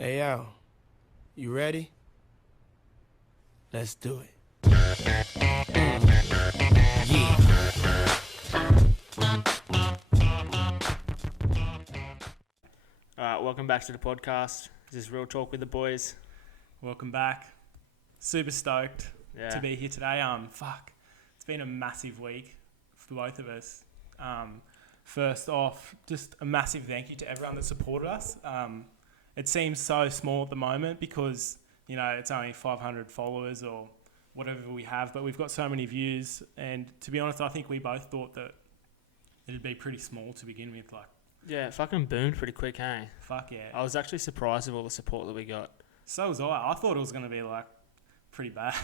Hey, Al, you ready? Let's do it. Yeah. Alright, welcome back to the podcast. This is Real Talk with the boys. Welcome back. Super stoked Yeah. to be here today. It's been a massive week for both of us. First off, just a massive thank you to everyone that supported us. It seems so small at the moment because, you know, it's only 500 followers or whatever we have, but we've got so many views. And to be honest, I think we both thought that it'd be pretty small to begin with. Like, Yeah, it fucking boomed pretty quick, hey? fuck yeah. I was actually surprised with all the support that we got. So was I. I thought it was going to be like pretty bad,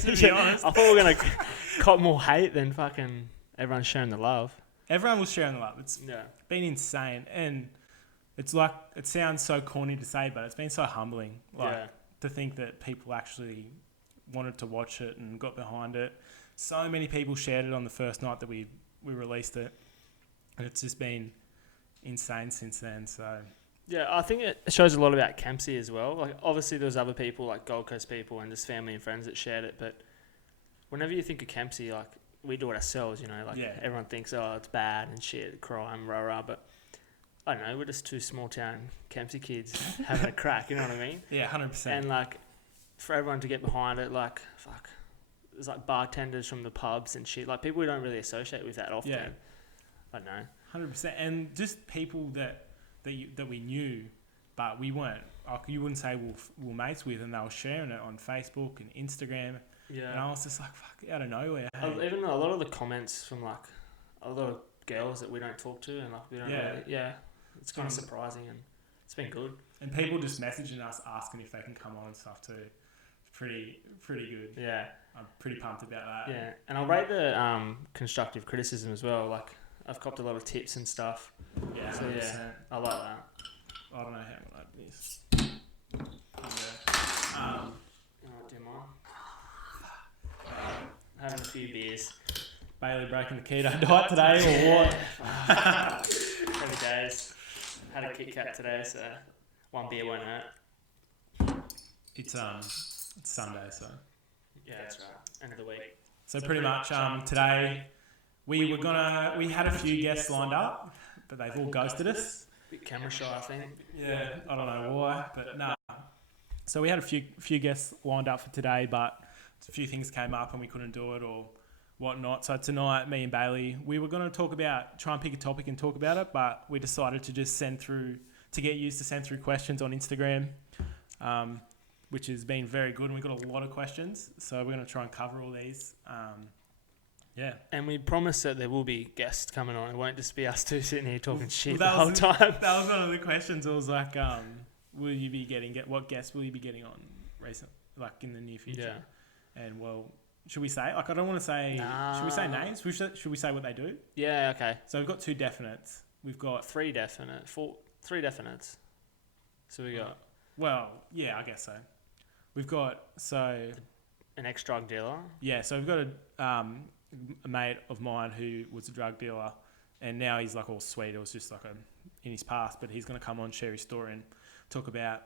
to be honest. I thought we were going to cop more hate than fucking everyone sharing the love. Everyone was sharing the love. It's Yeah. been insane. And it's like, it sounds so corny to say, but it's been so humbling. Like, to think that people actually wanted to watch it and got behind it. So many people shared it on the first night that we released it. And it's just been insane since then. So, Yeah, I think it shows a lot about Kempsey as well. Like, obviously there was other people, like Gold Coast people and just family and friends that shared it, but whenever you think of Kempsey, like, we do it ourselves, you know, like, Yeah. everyone thinks, oh, it's bad and shit, crime, rah, but I don't know, we're just two small town Kempsey kids having a crack, you know what I mean? yeah, 100%. And, like, for everyone to get behind it, like, fuck, there's, like, bartenders from the pubs and shit, like, people we don't really associate with that often. Yeah. I don't know. 100%. And just people that we knew, but we weren't. Like, you wouldn't say we're mates with, and they were sharing it on Facebook and Instagram. Yeah. And I was just like, fuck, out of nowhere. Hey. Even a lot of the comments from, like, a lot of girls that we don't talk to and, like, we don't really, it's kind of surprising and it's been good. And people just messaging us asking if they can come on and stuff too. It's pretty good. Yeah. I'm pretty pumped about that. Yeah. And I'll rate the constructive criticism as well. Like, I've copped a lot of tips and stuff. Yeah, So, 100%. yeah, I like that. I don't know how to open this. Do mine. Having a few beers. Bailey breaking the keto diet today or what? Heavy days. Had a Kit Kat today, so one beer won't hurt. It's Sunday, so. Yeah, that's right. End of the week. So pretty much today we had a few guests lined up, but they've all ghosted us. Bit camera shy, I think. Yeah, I don't know why, but nah. So we had a few guests lined up for today, but a few things came up and we couldn't do it or whatnot. So tonight, me and Bailey, we were going to try and pick a topic and talk about it, but we decided to just send through questions on Instagram, which has been very good, and we got a lot of questions. So we're going to try and cover all these. Yeah. And we promise that there will be guests coming on. It won't just be us two sitting here talking shit the Well, whole time. That was one of the questions. It was like, what guests will you be getting on in the near future? Yeah. And well, should we say? Like, I don't want to say. Nah. Should we say names? Should we say what they do? Yeah, okay. So we've got two definites. We've got Three definites. So we got Well, yeah, I guess so. We've got an ex-drug dealer. Yeah, so we've got a mate of mine who was a drug dealer, and now he's like all sweet. It was just like in his past, but he's going to come on, share his story, and talk about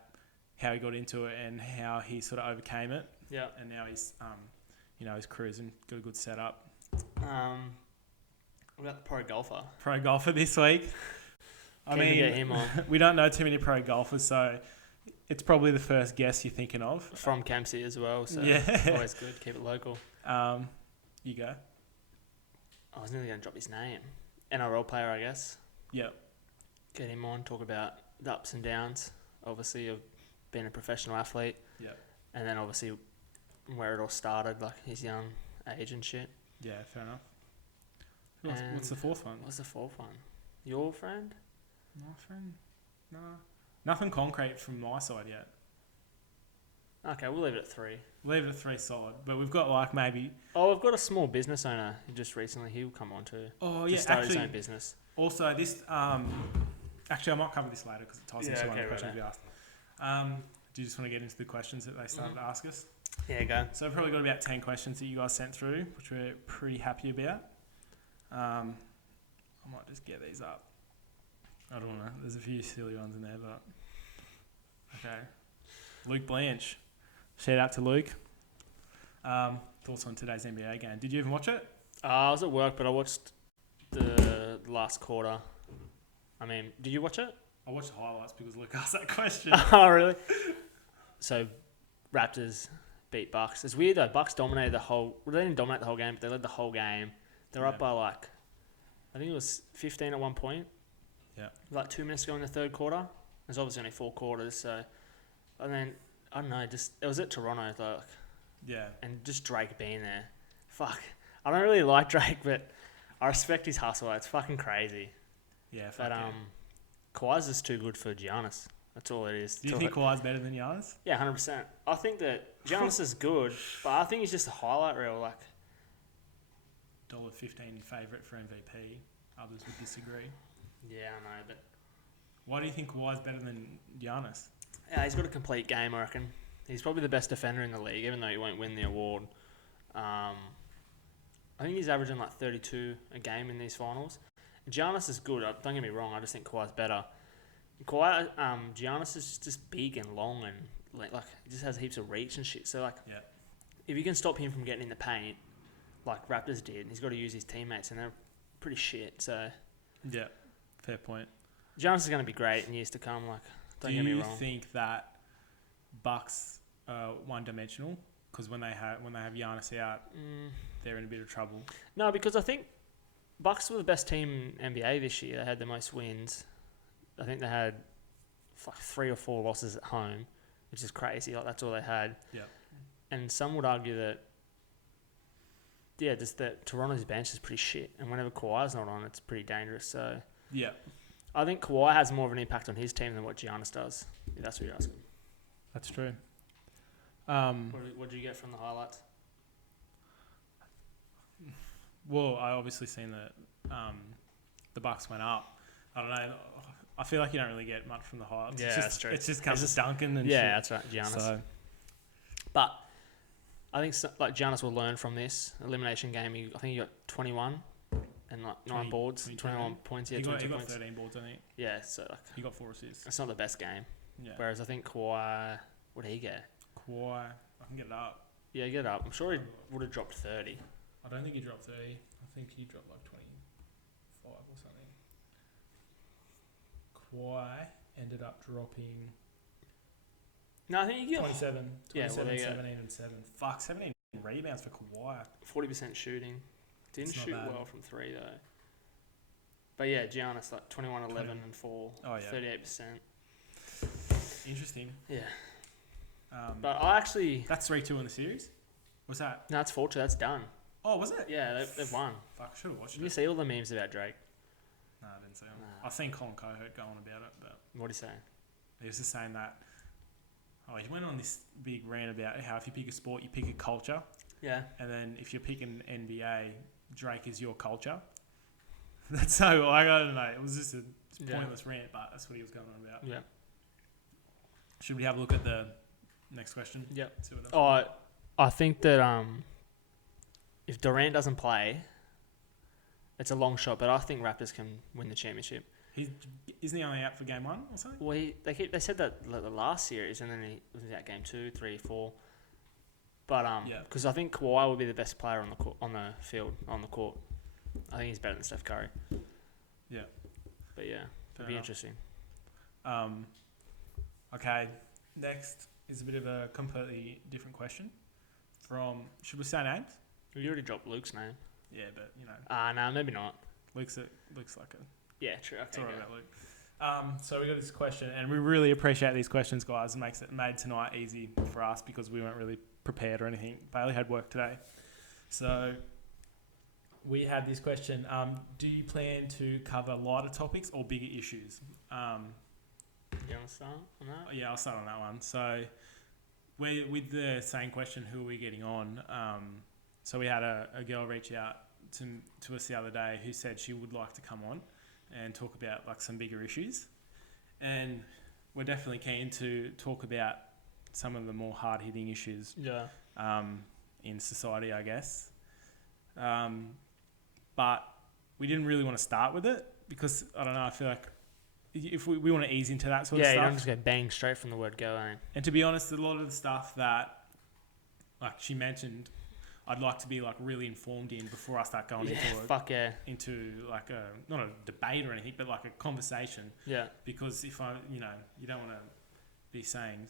how he got into it and how he sort of overcame it. Yeah. And now he's he's cruising, got a good setup. What about the pro golfer? Pro golfer this week. Can we get him on? We don't know too many pro golfers, so it's probably the first guest you're thinking of. From Kempsey as well, so yeah. Always good. Keep it local. You go. I was nearly going to drop his name. NRL player, I guess. Yep. Get him on, talk about the ups and downs, obviously, of being a professional athlete. Yep. And then, obviously, where it all started, like his young age and shit. Yeah, fair enough. What's the fourth one? What's the fourth one? Your friend? My friend? No. Nothing concrete from my side yet. Okay, we'll leave it at 3. Leave it at 3 solid. But we've got like maybe... Oh, we've got a small business owner just recently. He'll come on too. Oh, yeah. Just start his own business. Also, this... actually, I might cover this later because it ties into one of the questions we asked. Do you just want to get into the questions that they started to ask us? Yeah, go. So I've probably got about 10 questions that you guys sent through, which we're pretty happy about. I might just get these up. I don't know. There's a few silly ones in there, but... Okay. Luke Blanche. Shout out to Luke. Thoughts on today's NBA game? Did you even watch it? I was at work, but I watched the last quarter. I mean, did you watch it? I watched the highlights because Luke asked that question. Oh, really? So, Raptors beat Bucks. It's weird though. Bucks dominated the whole. Well, they didn't dominate the whole game, but they led the whole game. They were up by like, I think it was 15 at one point. Yeah. Like 2 minutes to go in the third quarter. There's obviously only 4 quarters, so. And then I don't know. Just it was at Toronto, like. Yeah. And just Drake being there. Fuck. I don't really like Drake, but I respect his hustle. It's fucking crazy. Yeah. But Kawhi's just too good for Giannis. That's all it is. Do you think Kawhi's better than Giannis? Yeah, 100%. I think that Giannis is good, but I think he's just a highlight reel. Like $1.15 favourite for MVP. Others would disagree. Yeah, I know, but Why do you think Kawhi's better than Giannis? yeah, he's got a complete game. I reckon he's probably the best defender in the league, even though he won't win the award. I think he's averaging like 32 a game in these finals. Giannis is good. Don't get me wrong. I just think Kawhi's better. Giannis is just big and long and like he just has heaps of reach and shit. So like, if you can stop him from getting in the paint, like Raptors did, he's got to use his teammates, and they're pretty shit. So yeah, fair point. Giannis is going to be great in years to come. Like, don't get me wrong. Do you think that Bucks are one-dimensional? Because when they have Giannis out, they're in a bit of trouble. No, because I think Bucks were the best team in NBA this year. They had the most wins. I think they had like 3 or 4 losses at home, which is crazy. Like that's all they had. Yeah. And some would argue that, yeah, just that Toronto's bench is pretty shit, and whenever Kawhi's not on, it's pretty dangerous. So yeah, I think Kawhi has more of an impact on his team than what Giannis does. If that's what you're asking. that's true. What did you get from the highlights? Well, I obviously seen that the Bucks went up. I don't know. I feel like you don't really get much from the highlights. Yeah, that's true. It's just comes to Duncan and yeah, shit. that's right, Giannis. So, but I think like Giannis will learn from this elimination game. I think he got 21 and like 9 boards, 21 points. Yeah, he got 22 points. 13 boards, I think. Yeah, so like, He got 4 assists. it's not the best game. Yeah. Whereas I think Kawhi, what did he get? Kawhi, I can get it up. Yeah, get it up. I'm sure he would have dropped 30. I don't think he dropped 30. I think he dropped like 25 or something. Kawhi ended up dropping No, I think he got 27, Yeah, well, there you go. 17 and 7. Fuck, 17 rebounds for Kawhi. 40% shooting. Didn't It's not shoot bad. well from 3 though. But yeah, Giannis like 21, 11 and 4. Oh, yeah. 38%. Interesting. Yeah. But I actually... That's 3-2 in the series? What's that? No, it's 4-2. That's done. Oh, was it? Yeah, they've won. Fuck, I should have watched Did you it. see all the memes about Drake? No, I didn't see them. Nah. I've seen Colin Cohort go on about it, but What are you saying? he was just saying that. Oh, he went on this big rant about how if you pick a sport, you pick a culture. Yeah. And then if you're picking NBA, Drake is your culture. That's so, I don't know. It was just a pointless rant, but that's what he was going on about. Yeah. Should we have a look at the next question? Yep. See what else. I think that if Durant doesn't play, it's a long shot, but I think Raptors can win the championship. Isn't he only out for game 1 or something? Well, they said that the last series, and then he was out game 2, 3, 4. But because I think Kawhi will be the best player on the court. I think he's better than Steph Curry. Yeah. But yeah, it'll be interesting. Okay, next is a bit of a completely different question. Should we say names? We already dropped Luke's name. Yeah, but you know. No, maybe not. Luke's like a. Yeah, true. Okay, It's alright about Luke. So we got this question, and we really appreciate these questions, guys. It made tonight easy for us because we weren't really prepared or anything. Bailey had work today, so we had this question: do you plan to cover lighter topics or bigger issues? You want to start on that? Yeah, I'll start on that one. So, with the same question, who are we getting on? So we had a girl reach out to us the other day who said she would like to come on and talk about like some bigger issues, and we're definitely keen to talk about some of the more hard hitting issues. Yeah. In society, I guess. But we didn't really want to start with it because I don't know. I feel like if we want to ease into that sort Yeah, of you stuff. don't just go bang straight from the word go, eh? And to be honest, a lot of the stuff that, like she mentioned, I'd like to be like really informed in before I start going into like a, not a debate or anything, but like a conversation. Yeah. Because if you don't want to be saying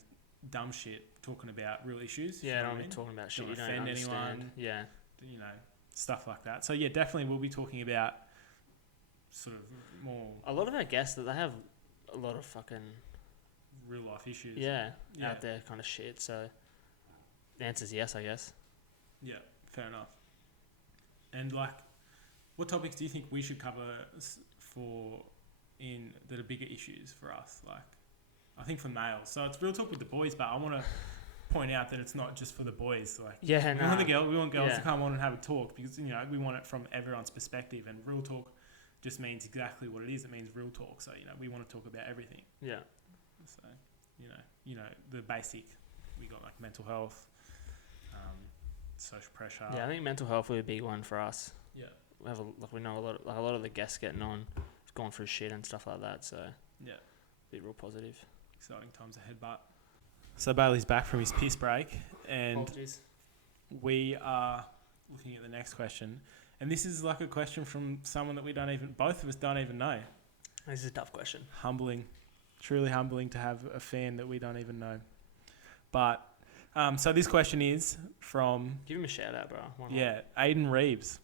dumb shit talking about real issues. Yeah, don't be talking about shit you don't offend understand. anyone. Yeah. Stuff like that. So yeah, definitely we'll be talking about sort of more A lot of our guests, that they have a lot of fucking real life issues. out there kind of shit. So the answer's yes, I guess. Yeah, fair enough. And like, what topics do you think we should cover that are bigger issues for us? Like, I think for males. So it's real talk with the boys, but I want to point out that it's not just for the boys. Like, we want girls to come on and have a talk because we want it from everyone's perspective. And real talk just means exactly what it is. It means real talk. So we want to talk about everything. Yeah. So the basic. We got like mental health. Social pressure. Yeah, I think mental health will be a big one for us. Yeah, we know a lot of the guests getting on have gone through shit and stuff like that. So yeah, be real positive. Exciting times ahead. But so Bailey's back from his piss break, and Apologies. We are looking at the next question, and this is like a question from someone that both of us don't even know. This is a tough question. Humbling, truly humbling to have a fan that we don't even know, but. So this question is from... Give him a shout out, bro. Aiden Reeves.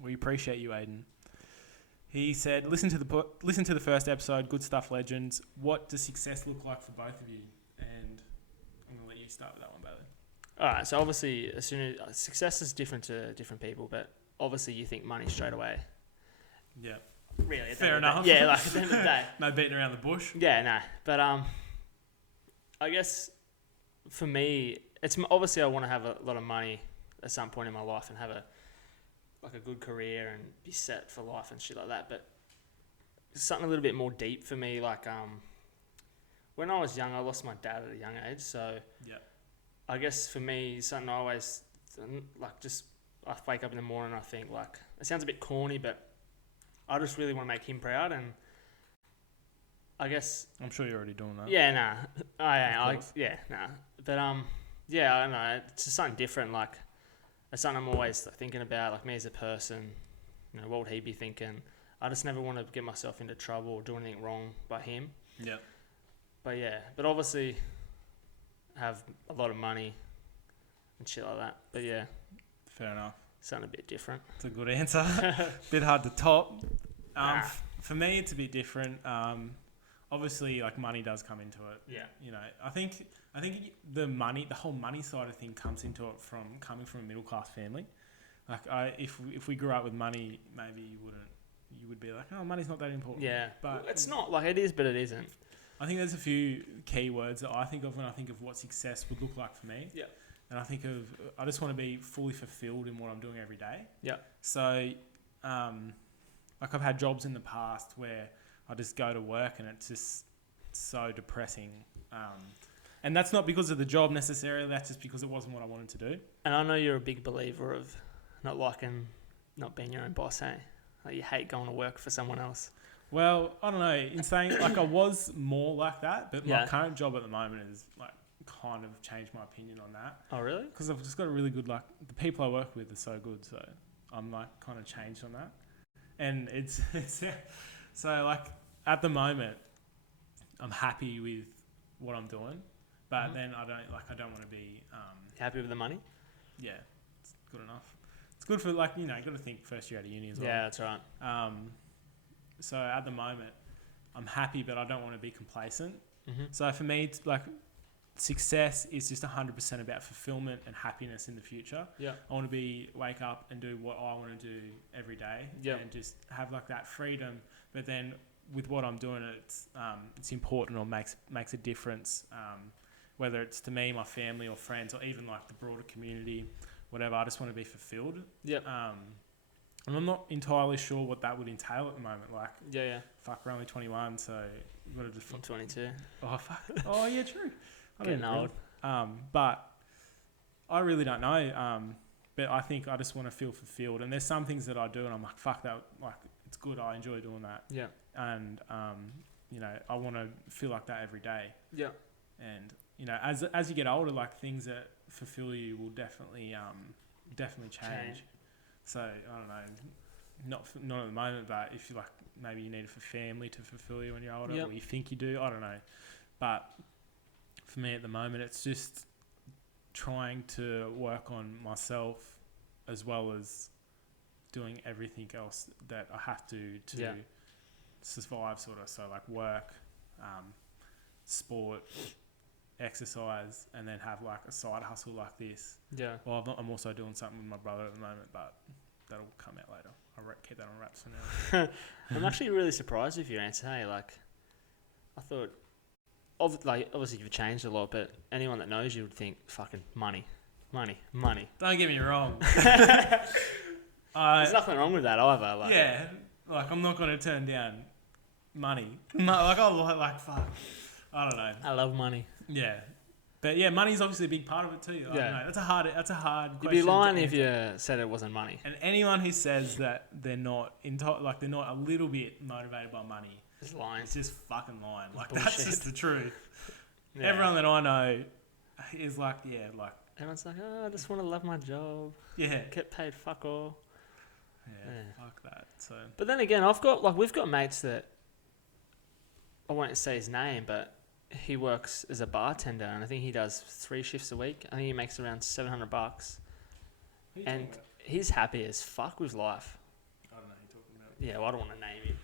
We appreciate you, Aiden. He said, listen to the first episode, Good Stuff Legends. What does success look like for both of you? And I'm going to let you start with that one, Bailey. All right, so obviously, as soon as success is different to different people, but obviously you think money straight away. Yeah. Really? Fair enough. Yeah, like at the end of the day. No beating around the bush. Yeah, no. But I guess... For me, it's obviously I want to have a lot of money at some point in my life and have a good career and be set for life and shit like that. But something a little bit more deep for me, like when I was young, I lost my dad at a young age. So I guess for me, something I always I wake up in the morning and I think like it sounds a bit corny, but I just really want to make him proud and. I guess... I'm sure you're already doing that. Yeah, nah. But, I don't know. It's just something different. Like, it's something I'm always thinking about. Like, me as a person, what would he be thinking? I just never want to get myself into trouble or do anything wrong by him. Yeah. But obviously have a lot of money and shit like that. But, yeah. Fair enough. Something a bit different. It's a good answer. Bit hard to top. For me, it's a bit different. Obviously, like money does come into it. Yeah. I think the whole money side of thing comes into it from coming from a middle class family. Like if we grew up with money, maybe you would be like, oh, money's not that important. Yeah. But it's not like it is, but it isn't. I think there's a few key words that I think of when I think of what success would look like for me. Yeah. And I just want to be fully fulfilled in what I'm doing every day. Yeah. So, like I've had jobs in the past where I just go to work and it's just so depressing. And that's not because of the job necessarily, that's just because it wasn't what I wanted to do. And I know you're a big believer of not being your own boss, hey? Like you hate going to work for someone else. Well, I don't know. In saying, like I was more like that, but my current job at the moment is like kind of changed my opinion on that. Oh, really? Because I've just got a really good, like the people I work with are so good, so I'm like kind of changed on that. And it's so like at the moment, I'm happy with what I'm doing, but then I don't want to be happy with the money. Yeah, it's good enough. It's good for like you got to think first year out of uni as well. Yeah, that's right. So at the moment, I'm happy, but I don't want to be complacent. Mm-hmm. So for me, it's like success is just 100% about fulfillment and happiness in the future. Yeah. I want to wake up and do what I want to do every day and just have like that freedom. But then with what I'm doing, it's important or makes a difference, whether it's to me, my family or friends, or even like the broader community, whatever. I just want to be fulfilled. Yep. And I'm not entirely sure what that would entail at the moment. Like, fuck, we're only 21, so we've got to just... I'm 22. Oh, fuck. Oh, yeah, true. Getting old. But I really don't know. But I think I just want to feel fulfilled. And there's some things that I do and I'm like, fuck that. Like, it's good. I enjoy doing that. Yeah. And, you know, I want to feel like that every day. Yeah. And, you know, as you get older, like, things that fulfill you will definitely change. So, I don't know, not at the moment, but if you like, maybe you need it for family to fulfill you when you're older, or you think you do, I don't know. But for me at the moment, it's just trying to work on myself as well as doing everything else that I have to survive, sort of. So like work, sport, exercise, and then have like a side hustle like this. Yeah. Well, I'm also doing something with my brother at the moment, but that'll come out later. I'll keep that on wraps for now. I'm actually really surprised with your answer. Hey, like, I thought, obviously you've changed a lot, but anyone that knows you would think fucking money. Don't get me wrong. There's nothing wrong with that either. Like, yeah, like I'm not going to turn down money. Like I'll like fuck. I don't know. I love money. Yeah, but yeah, money's obviously a big part of it too. I don't know. That's a hard You'd question. be lying if you said it wasn't money. And anyone who says that they're not they're not a little bit motivated by money, it's lying. It's just fucking lying. Like bullshit. that's just the truth. Yeah. Everyone that I know is like, everyone's like, oh, I just want to love my job. Yeah. Get paid fuck all. Yeah. Fuck that. So. But then again, we've got mates that, I won't say his name, but he works as a bartender, and I think he does 3 shifts a week. I think he makes around $700, and he's happy as fuck with life. I don't know who you're talking about. Yeah, well, I don't want to name him.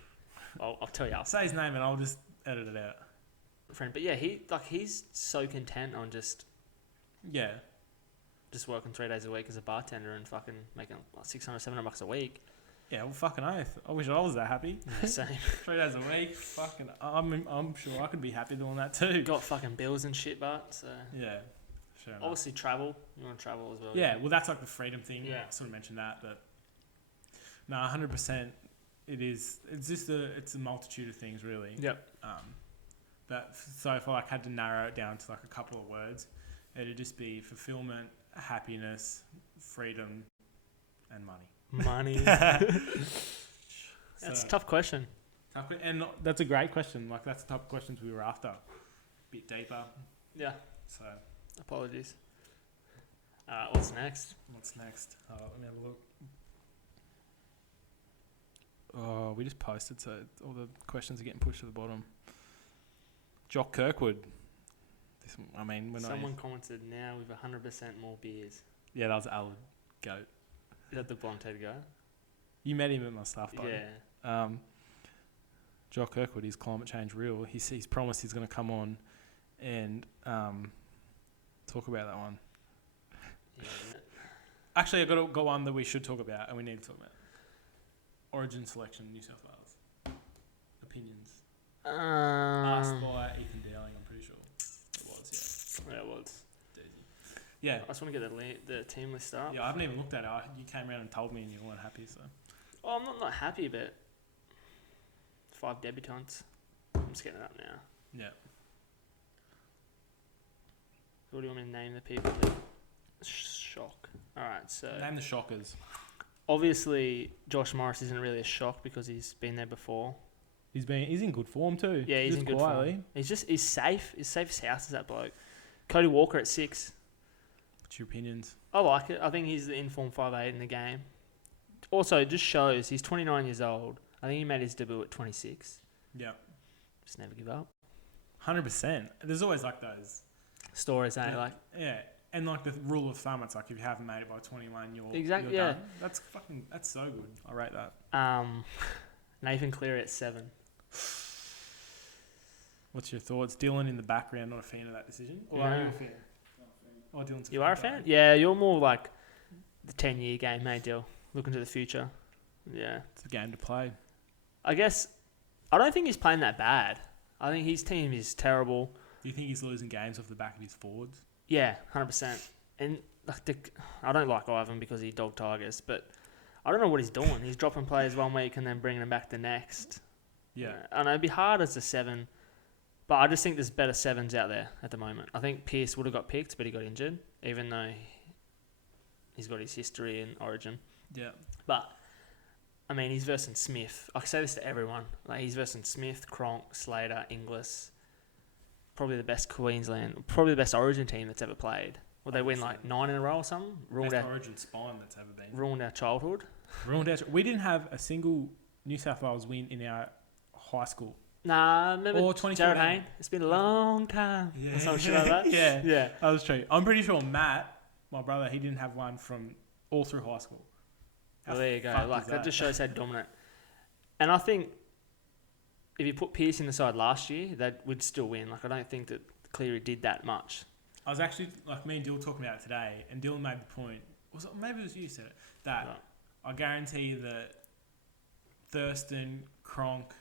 I'll tell you. I'll say his name and I'll just edit it out. Friend, but yeah, he's so content on just working 3 days a week as a bartender and fucking making like $600-$700 a week. Yeah, well, fucking oath. I wish I was that happy. Yeah, same. 3 days a week, fucking. I'm sure I could be happy doing that too. Got fucking bills and shit, but so yeah, sure. Enough. Obviously travel. You want to travel as well. Yeah, well, that's like the freedom thing. Yeah, I sort of mentioned that, but no, 100%. It is. It's just it's a multitude of things, really. Yep. But so if I like had to narrow it down to like a couple of words, it'd just be fulfillment, happiness, freedom, and money. Money. That's a tough question. And that's a great question. Like that's the type of questions we were after. A bit deeper. Yeah. So. Apologies. What's next? Let me have a look. Oh, we just posted, so all the questions are getting pushed to the bottom. Jock Kirkwood. Someone commented now with 100% more beers. Yeah, that was Alan Goat. Is that the blonde-haired guy? You met him at my stuff, buddy. Yeah. Jock Kirkwood, is climate change real? He's promised he's going to come on and talk about that one. Yeah. Actually, I got one that we should talk about, and we need to talk about. Origin selection, New South Wales. Opinions. Asked by Ethan Dowling, I'm pretty sure. It was, yeah. Yeah, it was. Yeah. I just want to get the team list up. Yeah, I haven't even looked at it. You came around and told me and you weren't happy, so. Oh, I'm not happy, but 5 debutants. I'm just getting it up now. Yeah. So what do you want me to name the people that shock? Alright, so... Name the shockers. Obviously, Josh Morris isn't really a shock because he's been there before. He's in good form too. Yeah, he's in good form. He's safe. He's safe as house as that bloke. Cody Walker at 6. What's your opinions? I like it. I think he's the informed 5'8" in the game. Also, it just shows he's 29 years old. I think he made his debut at 26. Yeah. Just never give up. 100%. There's always like those stories, eh? Yeah. And like the rule of thumb, it's like if you haven't made it by 21, you're done. That's so good. I rate that. Nathan Cleary at 7. What's your thoughts? Dylan in the background, not a fan of that decision? Or No. are you a fan? Oh, Dylan's You are a fan? Yeah, you're more like the 10-year game, mate, Dill. Looking to the future. Yeah. It's a game to play. I guess, I don't think he's playing that bad. I think his team is terrible. Do you think he's losing games off the back of his forwards? Yeah, 100%. And I don't like Ivan because he dog tigers, but I don't know what he's doing. He's dropping players one week and then bringing them back the next. Yeah. I know it'd be hard as a 7, but I just think there's better 7s out there at the moment. I think Pearce would have got picked, but he got injured, even though he's got his history in Origin. Yeah. But I mean, he's versing Smith. I say this to everyone. Like, he's versing Smith, Cronk, Slater, Inglis. Probably the best probably the best Origin team that's ever played. Well, they win like 9 in a row or something. Best Origin spine that's ever been. Ruined our childhood. We didn't have a single New South Wales win in our high school. Nah, remember Or Jared Hayne? It's been a long time. Yeah. Or some shit like that. Yeah. Yeah. That was true. I'm pretty sure Matt, my brother, he didn't have one from all through high school. Well, there you go. fuck Like, is that just shows how dominant. And I think if you put Pearce in the side last year, that would still win. Like, I don't think that Cleary did that much. I was actually, like, me and Dill talking about it today, and Dill made the point, maybe it was you said it, that Right. I guarantee you that Thurston, Cronk,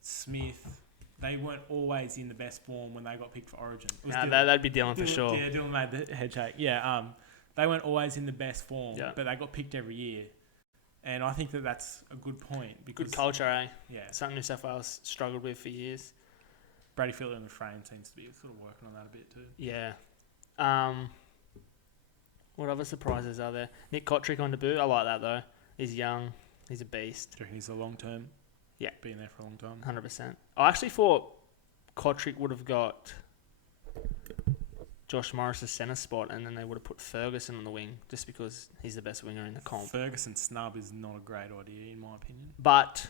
Smith, they weren't always in the best form when they got picked for Origin. It was Nah, Dylan. that'd be Dylan for sure. Yeah, Dylan made the head shake. Yeah, they weren't always in the best form, Yeah. but they got picked every year. And I think that that's a good point. Because, Good culture, eh? Yeah. Something New South Wales struggled with for years. Brady Fielder in the frame seems to be sort of working on that a bit too. Yeah. What other surprises are there? Nick Kotrick on debut. I like that, though. He's young. He's a beast. Do you reckon he's a long term? Yeah. Been there for a long time. 100%. I actually thought Kotrick would have got Josh Morris's centre spot, and then they would have put Ferguson on the wing, just because he's the best winger in the comp. Ferguson snub is not a great idea, in my opinion. But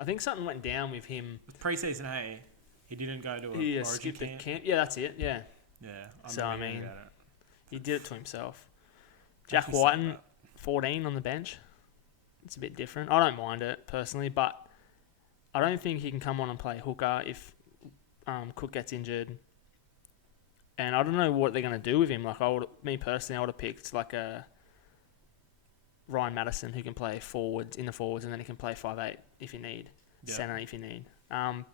I think something went down with him. With pre-season, hey, he didn't go to a He Origin skipped camp. the camp. Yeah, that's it. Yeah. Yeah, I'm So, I reading mean, about it. He did it to himself. Jack Actually, Whiten, sad, 14 on the bench. It's a bit different. I don't mind it personally, but I don't think he can come on and play hooker if Cook gets injured. And I don't know what they're going to do with him. Like, me personally, I would have picked like a Ryan Madison who can play forwards, and then he can play 5'8" if you need, centre if you need.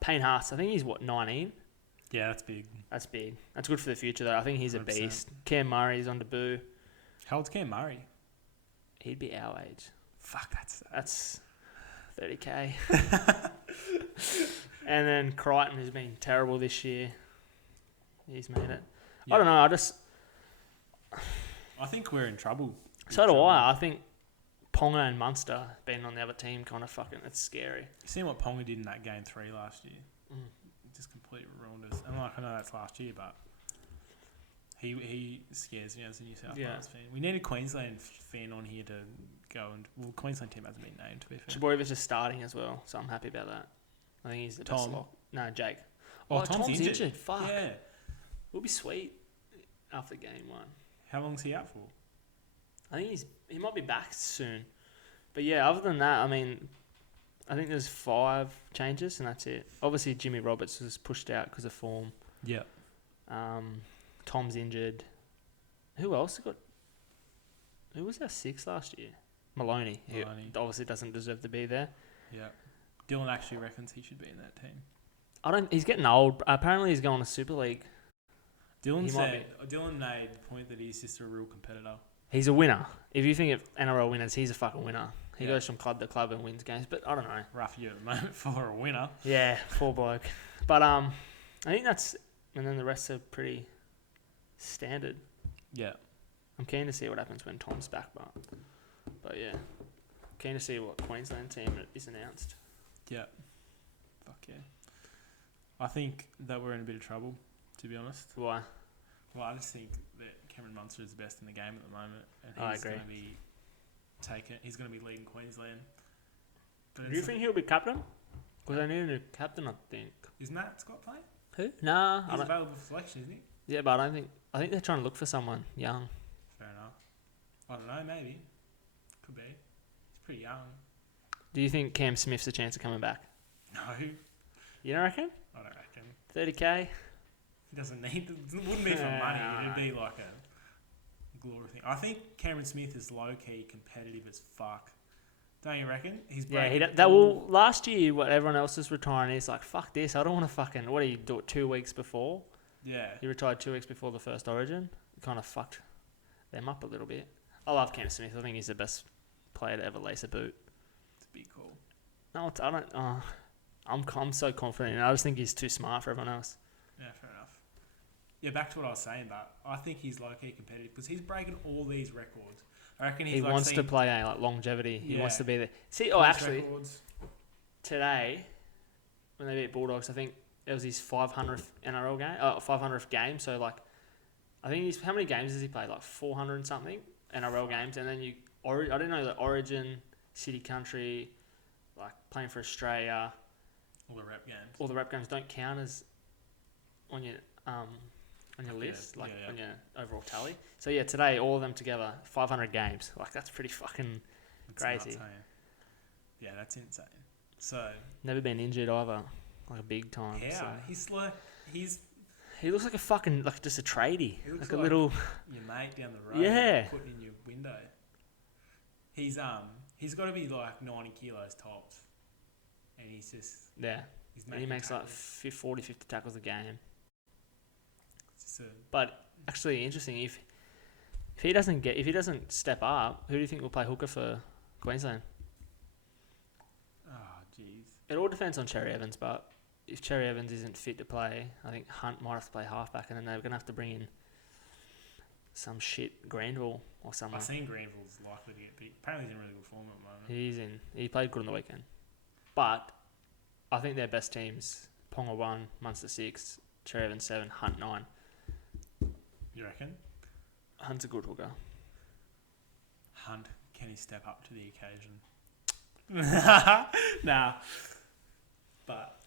Payne Haas, I think he's 19. Yeah, that's big. That's big. That's good for the future though. I think he's a 100%. beast. Cam Murray's on debut. How old's Cam Murray? He'd be our age. Fuck, That's 30k. And then Crichton, who's been terrible this year, he's made it. Yeah. I don't know. I think we're in trouble. So do I. I think Ponga and Munster being on the other team kind of fucking. It's scary. You seen what Ponga did in that game 3 last year? Mm. Just completely ruined us. And like, I know that's last year, but he scares me as a New South Wales fan. We need a Queensland fan on here to go and... Well, Queensland team hasn't been named, to be fair. Shaboyevich is starting as well, so I'm happy about that. I think he's the best Tom. lock. No, Jake. Oh, Tom's injured. Fuck. Yeah. We'll be sweet after game 1. How long's he out for? I think he might be back soon. But yeah, other than that, I mean, I think there's 5 changes and that's it. Obviously, Jimmy Roberts was pushed out because of form. Yeah. Tom's injured. Who else got? Who was our 6 last year? Maloney. Who obviously doesn't deserve to be there. Yeah. Dylan actually reckons he should be in that team. He's getting old. Apparently, he's going to Super League. Dylan made the point that he's just a real competitor. He's a winner. If you think of NRL winners, he's a fucking winner. He goes from club to club and wins games. But I don't know. Rough year at the moment for a winner. Yeah, poor bloke. But I think that's... And then the rest are pretty standard. Yeah. I'm keen to see what happens when Tom's back. But yeah. Keen to see what Queensland team is announced. Yeah. Fuck yeah. I think that we're in a bit of trouble, to be honest. Why? Well, I just think that Cameron Munster is the best in the game at the moment, and I he's agree. going to be He's going to be leading Queensland. But Do you think he'll be captain? Because they need a new captain, I think. Is Matt Scott playing? Who? Nah. He's available for selection, isn't he? Yeah, but I think they're trying to look for someone young. Fair enough. I don't know, maybe. Could be. He's pretty young. Do you think Cam Smith's a chance of coming back? No, You don't reckon? I don't reckon. 30k? He doesn't need... It wouldn't be for money. It'd be like a glory thing. I think Cameron Smith is low-key competitive as fuck. Don't you reckon? He's last year, what everyone else is retiring, he's like, fuck this, I don't want to fucking... What do you do it 2 weeks before? Yeah. He retired 2 weeks before the first Origin. Kind of fucked them up a little bit. I love Cam Smith. I think he's the best player to ever lace a boot. It's a big call. No, I don't... I'm so confident. I just think he's too smart for everyone else. Yeah, fair enough. Yeah, back to what I was saying, but I think he's low-key competitive because he's breaking all these records. I reckon He like wants to seen play like longevity. He wants Yeah. to be there. See, points actually, records. today when they beat Bulldogs, I think it was his 500th NRL game, 500th game. So like, I think how many games has he played? Like 400 and something NRL games, and then I didn't know that Origin, City Country, like playing for Australia, all the rep games. all the rep games don't count as on your list, yeah. on your overall tally. So yeah, today all of them together, 500 games. Like that's pretty fucking It's crazy. nuts, hey? Yeah, that's insane. So Never been injured either, like a big time. yeah, So. he's He looks like a fucking like just a tradie, He looks like a like- little. your mate down the road. Yeah. Putting in your window. He's got to be like 90 kilos tops, and he's Yeah, he's and making he makes like tackles. 40, 50 tackles a game. It's just But actually, interesting if he doesn't step up, who do you think will play hooker for Queensland? jeez. It all depends on Cherry Evans, but if Cherry Evans isn't fit to play, I think Hunt might have to play halfback, and then they're gonna have to bring in some shit Granville or someone. I've seen Granville's likely to get picked. Apparently he's in really good form at the moment. He played good on the weekend, but I think their best teams: Ponga 1, Munster 6, Cherry Evans 7, Hunt 9. You reckon? Hunt's a good hooker. Hunt, can he step up to the occasion? Nah. But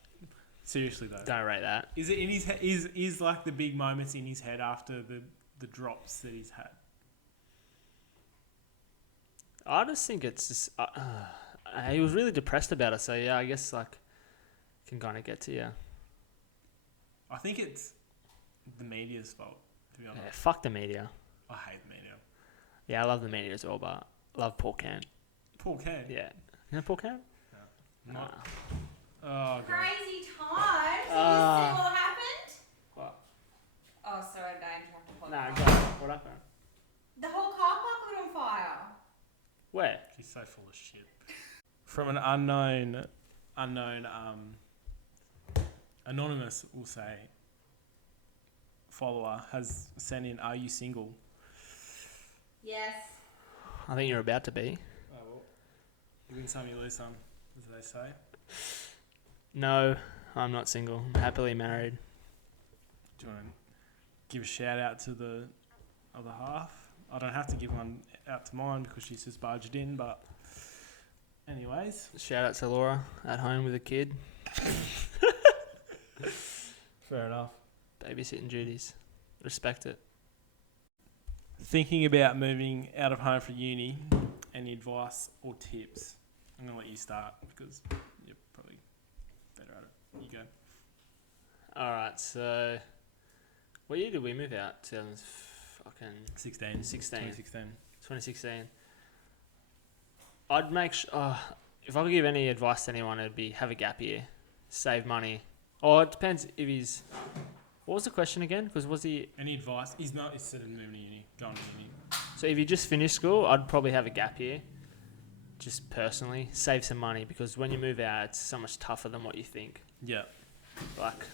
seriously though, Don't rate that. is it in his is like the big moments in his head after the drops that he's had? I just think it's just he was really depressed about it. So yeah, I guess like can kind of get to you. I think it's the media's fault, to be honest. Yeah, fuck the media. I hate the media. Yeah, I love the media as well, but I love Paul Kent. Paul Kent. Yeah, you know Paul Kent? Not. Nah. Oh god. Crazy times. Did you see what happened? What? Oh, sorry, I interrupted the Nah, podcast. go. What happened? The whole car park lit on fire. Where? He's so full of shit. From an unknown, anonymous, we'll say, follower has sent in, "Are you single?" Yes. I think you're about to be. Oh well, you win some, you lose some, as they say. No, I'm not single. I'm happily married. Do you want to give a shout out to the other half? I don't have to give one out to mine because she's just barged in, but anyways. Shout out to Laura at home with a kid. Fair enough. Babysitting duties. Respect it. Thinking about moving out of home for uni, any advice or tips? I'm going to let you start because you're probably better at it. You go. Alright, so what year did we move out? 16. 16. 2016. 2016. I'd make if I could give any advice to anyone, it'd be have a gap year, save money. Or it depends if he's. What was the question again? Because was he? Any advice? He's instead of moving to uni, going to uni. So if you just finished school, I'd probably have a gap year. Just personally, save some money because when you move out, it's so much tougher than what you think. Yeah. Like,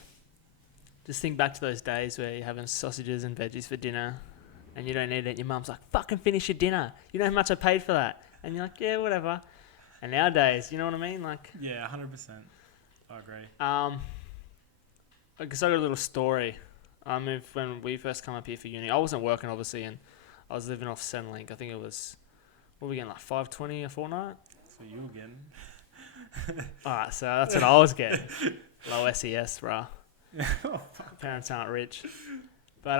just think back to those days where you're having sausages and veggies for dinner, and you don't eat it. Your mum's like, "Fucking finish your dinner. You know how much I paid for that?" And you're like, "Yeah, whatever." And nowadays, you know what I mean? Like, Yeah, 100%. I agree. I guess I got a little story. I moved when we first come up here for uni. I wasn't working obviously, and I was living off Centrelink. I think it was, what were we getting, like $5.20 a fortnight? So you again. Alright, so that's what I was getting. Low SES, bruh. Parents aren't rich. But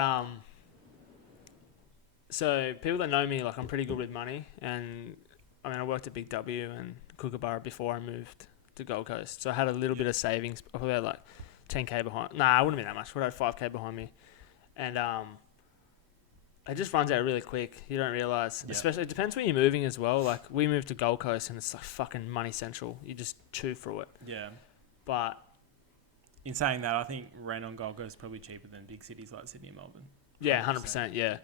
so people that know me, like I'm pretty good with money, and I mean I worked at Big W and Kookaburra before I moved to Gold Coast, so I had a little bit of savings. I probably had like 10k behind. Nah, it wouldn't be that much. I would have 5k behind me, and it just runs out really quick. You don't realise. Yeah. Especially, it depends where you're moving as well. Like we moved to Gold Coast, and it's like fucking money central. You just chew through it. Yeah. But In saying that, I think rent on Gold Coast is probably cheaper than big cities like Sydney and Melbourne. yeah, 100%. Yeah,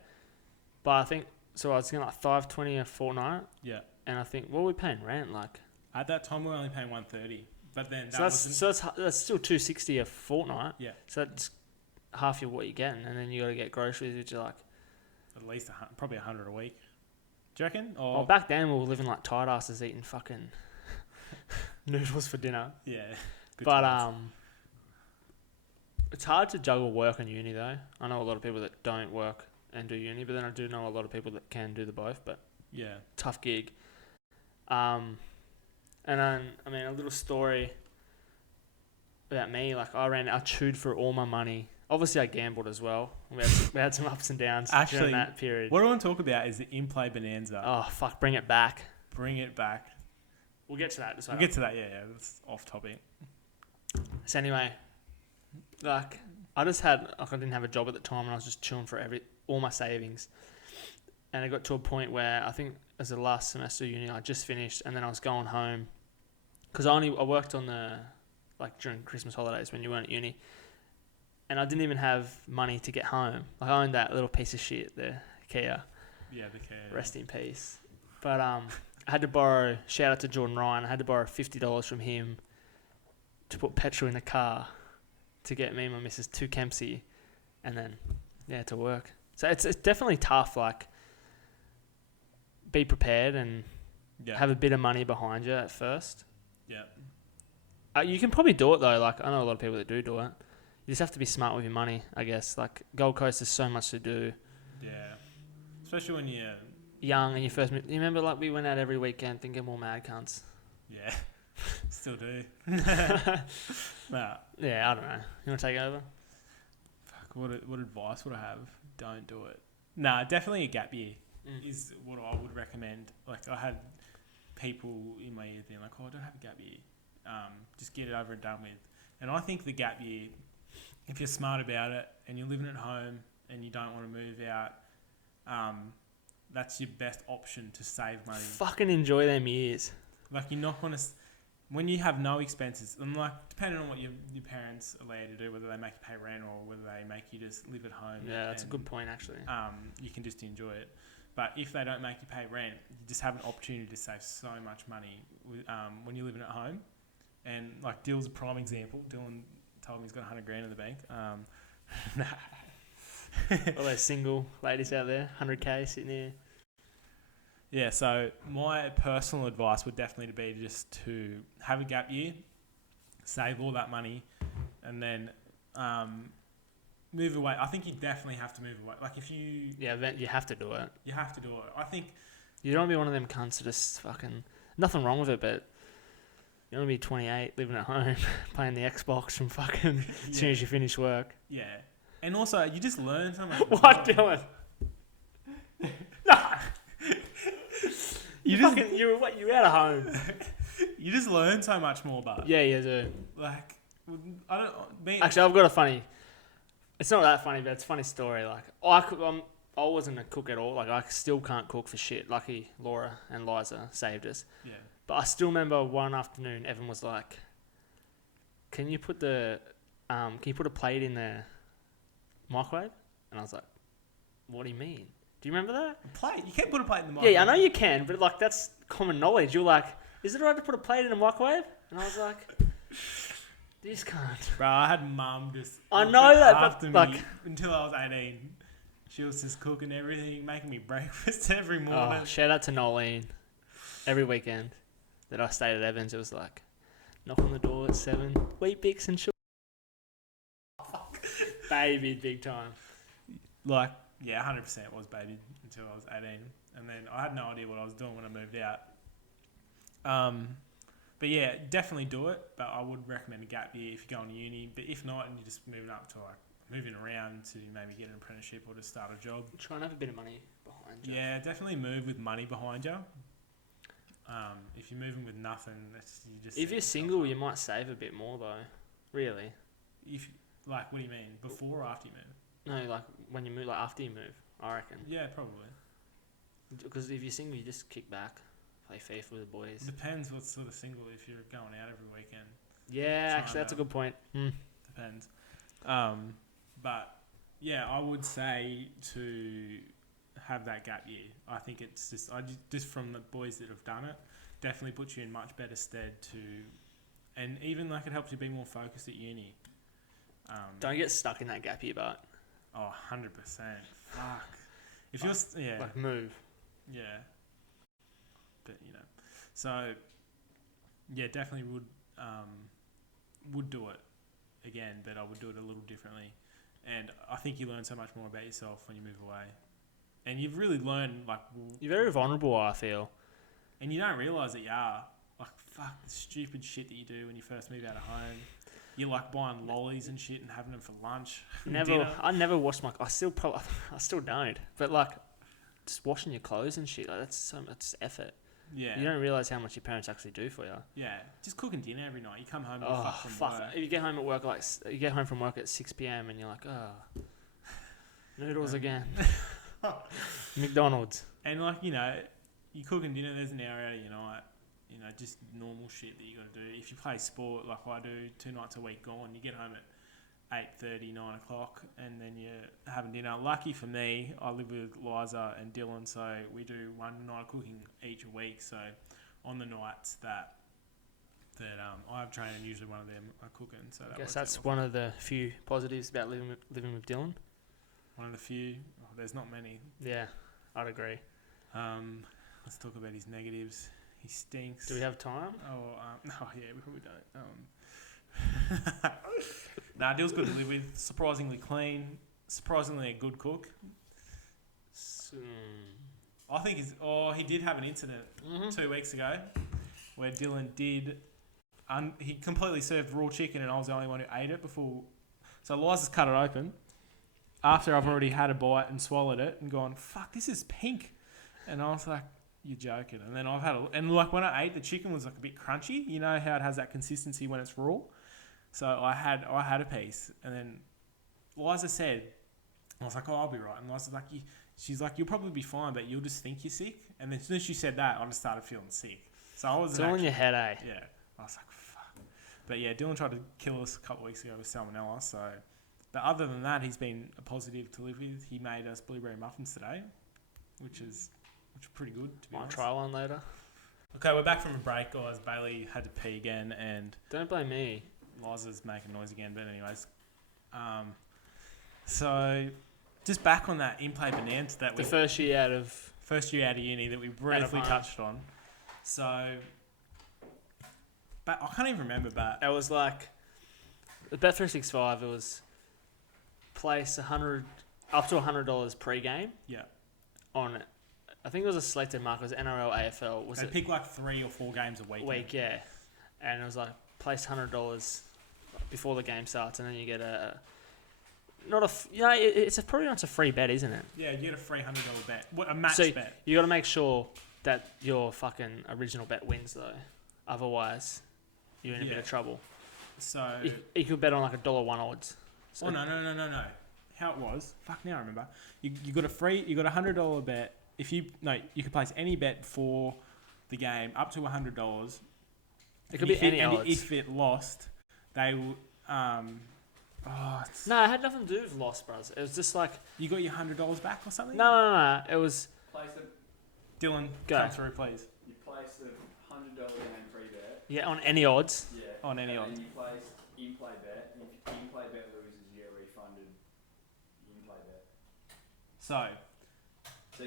but I think so. I was getting like $5.20 a fortnight, Yeah. and I think what were we paying rent like? At that time, we were only paying $130. But then So that's still $260 a fortnight. Yeah. So that's half of what you're getting, and then you got to get groceries, which are like at least probably $100 a week. Do you reckon? Oh, back then we were living like tight asses eating fucking noodles for dinner. Yeah. Good But times. it's hard to juggle work and uni though. I know a lot of people that don't work and do uni, but then I do know a lot of people that can do the both. But yeah. tough gig. And then I mean a little story about me. Like I chewed for all my money. Obviously, I gambled as well. We had some ups and downs during that period. What I want to talk about is the in-play bonanza. Oh fuck! Bring it back. Bring it back. We'll get to that. We'll get to that. Yeah, that's off topic. So anyway, like I didn't have a job at the time, and I was just chewing for all my savings. And it got to a point where I think as the last semester of uni, I just finished, and then I was going home because I worked on during Christmas holidays when you weren't at uni. And I didn't even have money to get home. Like I owned that little piece of shit, the Kia. Yeah, the Kia. Rest in peace. But I had to borrow. Shout out to Jordan Ryan. I had to borrow $50 from him to put petrol in the car to get me and my missus to Kempsey, and then to work. So it's definitely tough. Like be prepared and have a bit of money behind you at first. Yeah. You can probably do it though. Like I know a lot of people that do it. You just have to be smart with your money, I guess. Like Gold Coast, there's so much to do. Yeah, especially when you're young and you first. You remember, like we went out every weekend thinking we're mad cunts. Yeah, still do. Nah. Yeah, I don't know. You want to take it over? Fuck, what advice would I have? Don't do it. Nah, definitely a gap year is what I would recommend. Like I had people in my ear being like, "Oh, don't have a gap year. Just get it over and done with." And I think the gap year, if you're smart about it and you're living at home and you don't want to move out, that's your best option to save money. Fucking enjoy them years. Like you're not going to, when you have no expenses, and like depending on what your parents allow you to do, whether they make you pay rent or whether they make you just live at home. Yeah, that's a good point actually. You can just enjoy it. But if they don't make you pay rent, you just have an opportunity to save so much money when you're living at home. And like Dill's a prime example. Dylan told me he's got 100 grand in the bank. All those single ladies out there, 100k sitting there. Yeah, so my personal advice would definitely be just to have a gap year, save all that money, and then move away. I think you definitely have to move away. Like if you... Yeah, you have to do it. You have to do it. I think... You don't want to be one of them cunts that just fucking... Nothing wrong with it, but... You want to be 28, living at home, playing the Xbox from fucking as soon as you finish work. Yeah. And also, you just learn so much. What, Dylan? You're out of home. You just learn so much more, but yeah, you do. Like, I don't. Actually, I've got a funny. It's not that funny, but it's a funny story. Like, I wasn't a cook at all. Like, I still can't cook for shit. Lucky Laura and Liza saved us. Yeah. But I still remember one afternoon, Evan was like, "Can you put a plate in the microwave?" And I was like, "What do you mean? Do you remember that?" A plate? You can't put a plate in the microwave. Yeah, I know you can, but like that's common knowledge. You're like, "Is it alright to put a plate in a microwave?" And I was like, "This can't." Bro, I had mum just. I know that, after but me like until I was 18, she was just cooking everything, making me breakfast every morning. Oh, shout out to Nolene. Every weekend that I stayed at Evans, it was like, knock on the door at 7, wheat bix and sugar. Baby, big time. Like, yeah, 100% was baby until I was 18. And then I had no idea what I was doing when I moved out. But yeah, definitely do it. But I would recommend a gap year if you're going to uni. But if not, and you're just moving up to like, moving around to maybe get an apprenticeship or to start a job. Try and have a bit of money behind you. Yeah, definitely move with money behind you. If you're moving with nothing, if you're single, you might save a bit more though. Really. If like, what do you mean? Before or after you move? No, like when you move, like after you move, I reckon. Yeah, probably. Because if you're single, you just kick back, play FIFA with the boys. Depends what sort of single. If you're going out every weekend. Yeah, actually, that's a good point. Depends. But yeah, I would say to have that gap year. I think it's just from the boys that have done it, definitely puts you in much better stead to, and even like it helps you be more focused at uni. Don't get stuck in that gap year, but. Oh, 100%. Fuck. If you're like move. Yeah. but so yeah, definitely would do it again, but I would do it a little differently. And I think you learn so much more about yourself when you move away, and you've really learned You're very vulnerable, I feel. and you don't realise that you are. Fuck the stupid shit that you do when you first move out of home. You're buying lollies and shit and having them for lunch. Dinner. I never washed my. I still don't. But just washing your clothes and shit. That's so much effort. Yeah. You don't realise how much your parents actually do for you. Yeah. Just cooking dinner every night. You come home and Oh from work. If you get home at work you get home from work at 6 p.m. and you're like, oh, noodles again. McDonald's. And you cooking dinner. There's an hour out of your night. Just normal shit that you got to do. If you play sport like I do, 2 nights a week gone, you get home at 8:30, 9 o'clock, and then you're having dinner. Lucky for me, I live with Liza and Dylan, so we do one night of cooking each week. So on the nights that I have training, usually one of them are cooking. So I guess that's one of the few positives about living with Dylan. One of the few. There's not many. Yeah, I'd agree. Let's talk about his negatives. He stinks. Do we have time? Oh yeah, we probably don't. Nah, Dill's good to live with. Surprisingly clean. Surprisingly a good cook. I think he did have an incident 2 weeks ago where Dylan did. He completely served raw chicken, and I was the only one who ate it before. So Liza's cut it open after I've already had a bite and swallowed it and gone, "Fuck, this is pink," and I was like, "You're joking." And then I've had when I ate, the chicken was a bit crunchy. You know how it has that consistency when it's raw. So I had a piece, and then Liza said, I was like, "Oh, I'll be right." And Liza's like, she's like, "You'll probably be fine, but you'll just think you're sick." And then as soon as she said that, I just started feeling sick. So I was It's all in your head, eh? Yeah, I was like, "Fuck." But yeah, Dylan tried to kill us a couple of weeks ago with salmonella. So, but other than that, he's been a positive to live with. He made us blueberry muffins today, which is pretty good, to be Might honest. try one later. Okay, we're back from a break, guys. Bailey had to pee again, and Don't blame me. Liza's making noise again. But anyways, so just back on that in-play bonanza that The first year out of uni that we briefly home. touched on. So, but I can't even remember. But it was like the Bet365. It was place up to $100 pre-game. Yeah. On it. I think it was a selected market. It was NRL, AFL. They pick 3 or 4 games a week. Yeah. And it was like place $100 before the game starts, and then you get it's probably not a free bet, isn't it? Yeah, you get a free $100 bet. A match bet. You got to make sure that your fucking original bet wins though. Otherwise, you're in a bit of trouble. So you could bet on $1.01 odds. So no. How it was? Fuck, now I remember. You got a $100 bet. You could place any bet for the game up to $100. It could be any odds. And if it lost, they will. No, it had nothing to do with loss, bros. It was just you got your $100 back or something. No. It was. Place Dylan, Go. come through, please. you place a $100 game free bet. Yeah, on any odds. Yeah. On any odds. And you place in-play bet, and if in-play bet loses, you get refunded the in-play bet. So So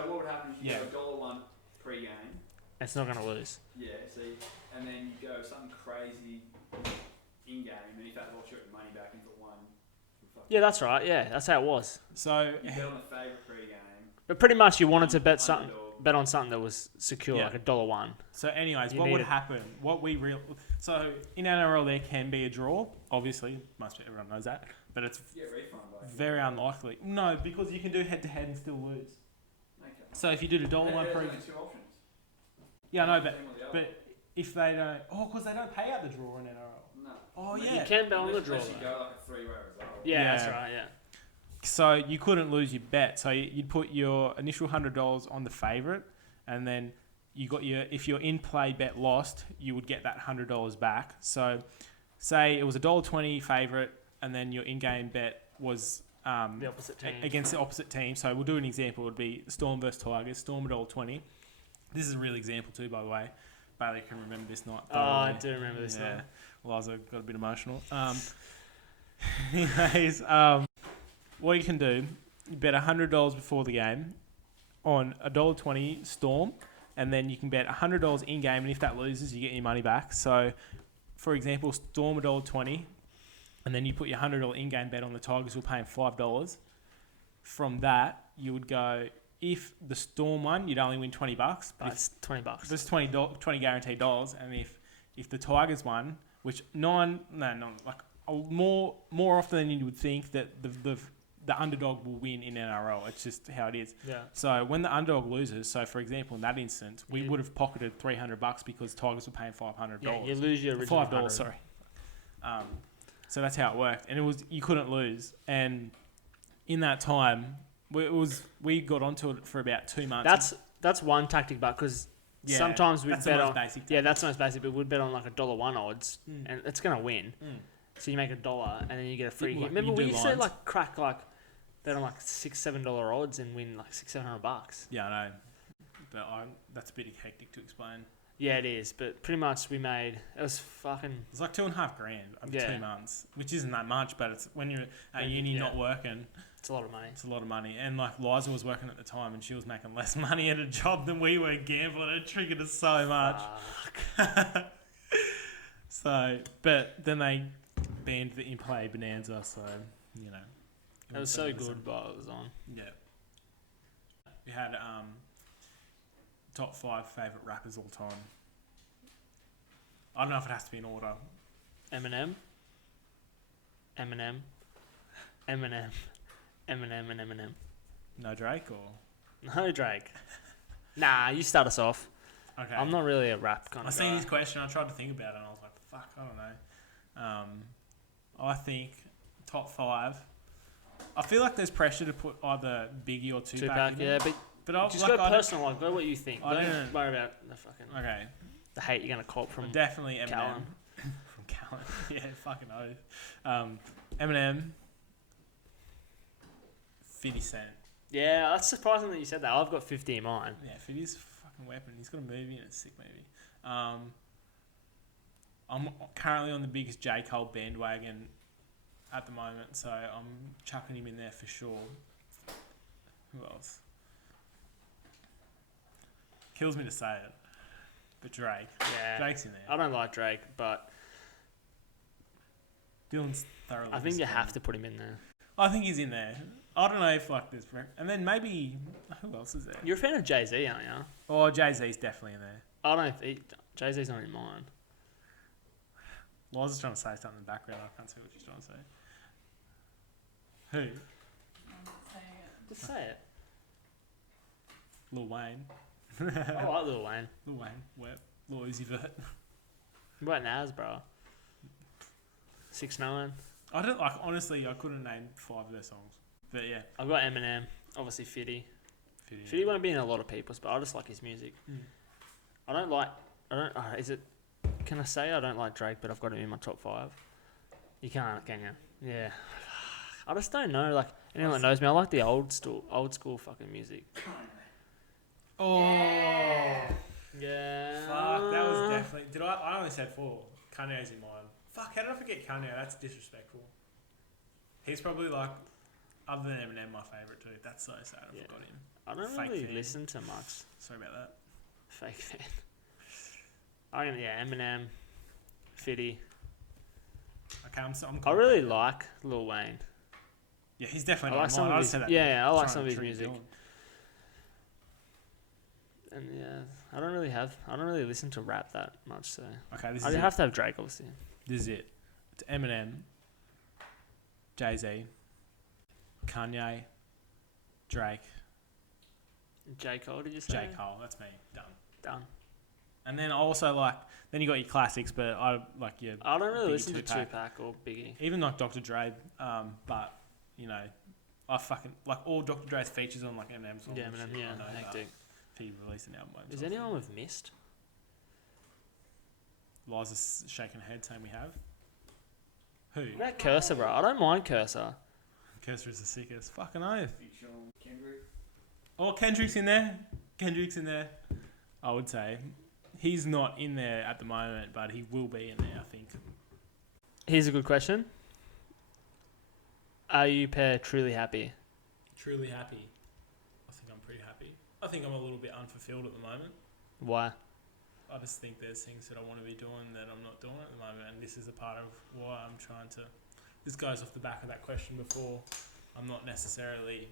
what would happen if you go $1 pre-game? It's not going to lose. Yeah, see, and then you go something crazy in-game, and if that lost, you get your money back if it won. Yeah, that's right. Yeah, that's how it was. So You bet on the favourite pre-game. But pretty much, you wanted to bet $100. on something that was secure, Yeah. like $1. So, anyways, You what need would it. happen? So in NRL there can be a draw. Obviously, everyone knows that, but it's You get a refund back. very unlikely. No, because you can do head to head and still lose. Okay. So if you did a $1 There's pre, only 2 options. yeah, I know, One or the other. but if they don't, because they don't pay out the draw in NRL. No. Oh But yeah. You can bet on the draw. Unless you though. go a 3-way result. Yeah, Yeah. that's right. Yeah. So you couldn't lose your bet. So you'd put your initial $100 on the favourite, and then you got if your in-play bet lost, you would get that $100 back. So say it was $1.20 favourite, and then your in-game bet was The opposite team. against the opposite team. So we'll do an example. It would be Storm versus Tigers. Storm $1.20. This is a real example too, by the way. Bailey can remember this night. Oh, I do remember this Yeah. night. Liza got a bit emotional. Anyways, what you can do, you bet $100 before the game on $1.20 Storm, and then you can bet $100 in game, and if that loses, you get your money back. So, for example, Storm $1.20, and then you put your $100 in game bet on the Tigers who are paying $5. From that, you would go, if the Storm won, you'd only win $20. But But it's $20. There's 20 guaranteed dollars, and if the Tigers won, which more often than you would think that the underdog will win in NRL. It's just how it is. Yeah. So when the underdog loses, so for example in that instance, we would have pocketed $300 because Tigers were paying $500. Yeah, you lose your original $5. 100. Sorry. So that's how it worked, and you couldn't lose. And in that time, we got onto it for about 2 months. That's one tactic, but because Yeah, sometimes we'd that's the bet most on basic yeah, that's the most basic. But we'd bet on like $1 odds, Mm. and it's gonna win. So you make $1, and then you get a free You- hit. like, Remember you we do used to lines. like crack like bet on like $6-7 odds and win like $600-700. Yeah, I know, but that's a bit hectic to explain. Yeah, it is. But pretty much we made it was fucking It's like $2.5 over Yeah. 2 months, which isn't that much, but it's when you're at When- uni yeah. not working, it's a lot of money. it's a lot of money. And like Liza was working at the time, and she was making less money at a job than we were gambling. It triggered us so much. Fuck. So, but then they banned the in-play bonanza, so you know. It was so good, but it was on. Yeah. We had top 5 favourite rappers all time. I don't know if it has to be in order. Eminem, and Eminem. No Drake or No Drake. Nah, you start us off. okay. I'm not really a rap kind I of seen guy. this question. I tried to think about it, and I was like, "Fuck, I don't know." I think top 5. I feel like there's pressure to put either Biggie or Tupac. Tupac, in yeah, there. but I'll, just like, go I don't- personal. Like, go what you think. I Don't don't- worry about the fucking Okay, the hate you're gonna cop from definitely Eminem. Callum. From Callum, yeah, fucking oath. Eminem, 50 Cent. Yeah, that's surprising that you said that. I've got 50 in mine. Yeah, 50's a fucking weapon. He's got a movie and it's a sick movie. I'm currently on the biggest J. Cole bandwagon at the moment, so I'm chucking him in there for sure. Who else? Kills me to say it, but Drake. Yeah, Drake's in there. I don't like Drake, but Dylan's thoroughly. I think you have disappointed. to put him in there. I think he's in there. I don't know if like this, and then maybe who else is there? You're a fan of Jay-Z, aren't you? Oh, Jay-Z's definitely in there. I don't. Jay-Z's not in mine. Liza's trying to say something in the background. I can't see what she's trying to say. Who? Just say it. Lil Wayne. I like Lil Wayne. Lil Wayne. Wet. Lil Uzi Vert. What about Nas, bro? 6ix9ine. I don't like. Honestly, I couldn't name 5 of their songs. But yeah. I've got Eminem. Obviously, Fiddy. 50, Fiddy won't be in a lot of people's, but I just like his music. Mm. I don't like. Is it? Can I say I don't like Drake, but I've got him in my top 5? You can't, can you? Yeah. I just don't know. Like anyone that knows me, I like the old school fucking music. Oh. Yeah. Fuck. That was definitely. I only said 4. Kanye's in mine. Fuck. How did I forget Kanye? That's disrespectful. He's probably like, other than Eminem, my favourite too. That's so sad. I Yeah. forgot him. I don't Fake really fan. listen to much. Sorry about that. Fake fan. Eminem, Fiddy. Okay, I'm I cool. really like Lil Wayne. Yeah, he's definitely I not like in some mine. of I his. said that Yeah, I like trying some of to his treat music. Dylan. And yeah, I don't really listen to rap that much. So Okay, this I is it. have to have Drake, obviously. This is it. It's Eminem, Jay-Z, Kanye, Drake, J Cole, did you say? J. Cole. That's me. Done. Done. And then I also like. Then you got your classics, but I like your. I don't really Biggie, listen to Tupac. Tupac or Biggie. Even like Dr. Dre, but you know, I fucking like all Dr. Dre's features on like Eminem songs. Yeah, and Eminem. shit. Yeah, I know that. hectic. If he released an album by Is himself. anyone we've missed? Liza's shaking her head saying we have. Who? What about Cursor, bro? I don't mind Cursor. Cursor is the sickest. Fucking oath. Big Sean, Kendrick. Oh, Kendrick's in there. Kendrick's in there. I would say. He's not in there at the moment, but he will be in there, I think. Here's a good question. Are you pair truly happy? Truly happy. I think I'm pretty happy. I think I'm a little bit unfulfilled at the moment. Why? I just think there's things that I want to be doing that I'm not doing at the moment, and this is a part of why I'm trying to. This goes off the back of that question before. I'm not necessarily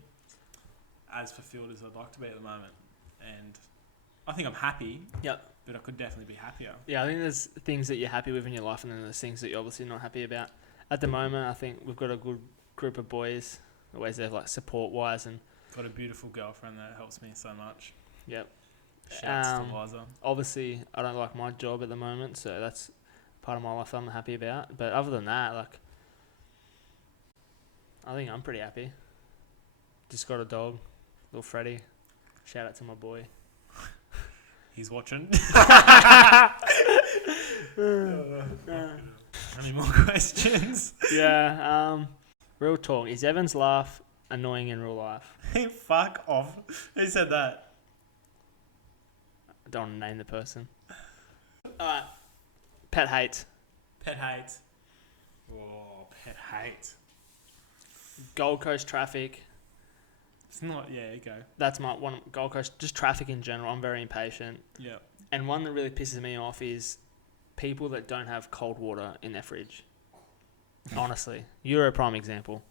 as fulfilled as I'd like to be at the moment, and I think I'm happy. Yep. But I could definitely be happier. Yeah, I think there's things that you're happy with in your life, and then there's things that you're obviously not happy about. At the moment, I think we've got a good group of boys, always there like support-wise, and Got a beautiful girlfriend that helps me so much. yep. Shouts to Liza. Obviously, I don't like my job at the moment, so that's part of my life I'm happy about. But other than that, like, I think I'm pretty happy. Just got a dog, little Freddy. Shout out to my boy. He's watching. Any more questions? Yeah. Real talk. Is Evan's laugh annoying in real life? Fuck off. Who said that? I don't want to name the person. Alright. Pet hate. Pet hate. Oh, pet hate. Gold Coast traffic. It's not. Yeah, you go. That's my one. Gold Coast. Just traffic in general. I'm very impatient. Yeah. And one that really pisses me off is people that don't have cold water in their fridge. Honestly, you're a prime example.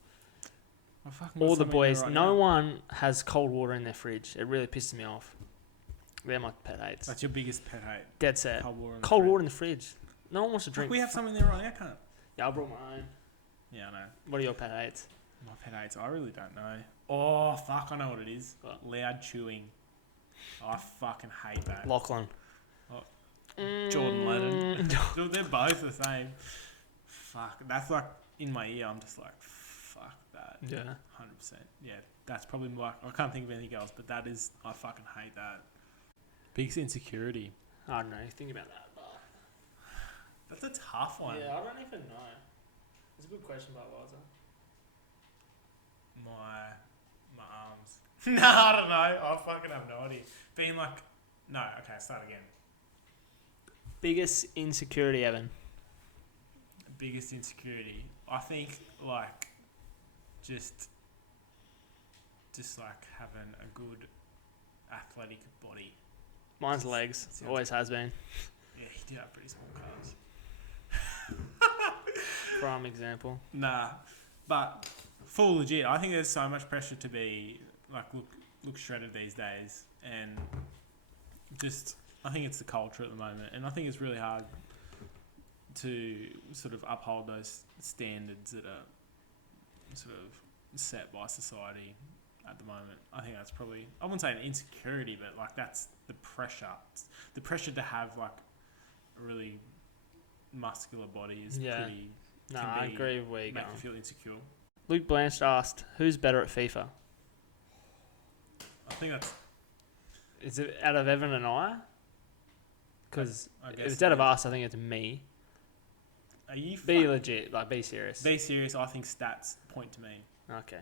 All the boys, no one has cold water in their fridge. It really pisses me off. They're my pet hates. That's your biggest pet hate. Dead set. Cold water in in the the fridge. No one wants to drink. We have some in there right now, can't? Yeah, I brought my own. Yeah, I know. What are your pet hates? My pet hates. I really don't know. Oh fuck! I know what it is. What? Loud chewing. I fucking hate that. Lachlan. Oh. Jordan Lennon. They're both the same. Fuck. That's like in my ear. I'm just like, fuck that. Yeah. 100%. Yeah. That's probably like I can't think of anything else, but that is I fucking hate that. Biggest insecurity. I don't know. Think about that. That's a tough one. Yeah, I don't even know. It's a good question by Liza. My arms. No, I don't know. I fucking have no idea. Being like, no. Okay, start again. Biggest insecurity, Evan. Biggest insecurity. I think like just like having a good athletic body. Mine's legs. Always has been. Yeah, he did have pretty small calves. Prime example. Nah, but full legit. I think there's so much pressure to be like look shredded these days, and just I think it's the culture at the moment, and I think it's really hard to sort of uphold those standards that are sort of set by society at the moment. I think that's probably, I wouldn't say an insecurity, but like that's the pressure. The pressure to have like a really muscular body is pretty. No, I agree with where you're make going. you feel insecure. Luke Blanche asked, "Who's better at FIFA?" I think that's. Is it out of Evan and I? Because I if guess it's out of us, I think it's me. Are you Be legit, like be serious. Be serious. I think stats point to me. Okay.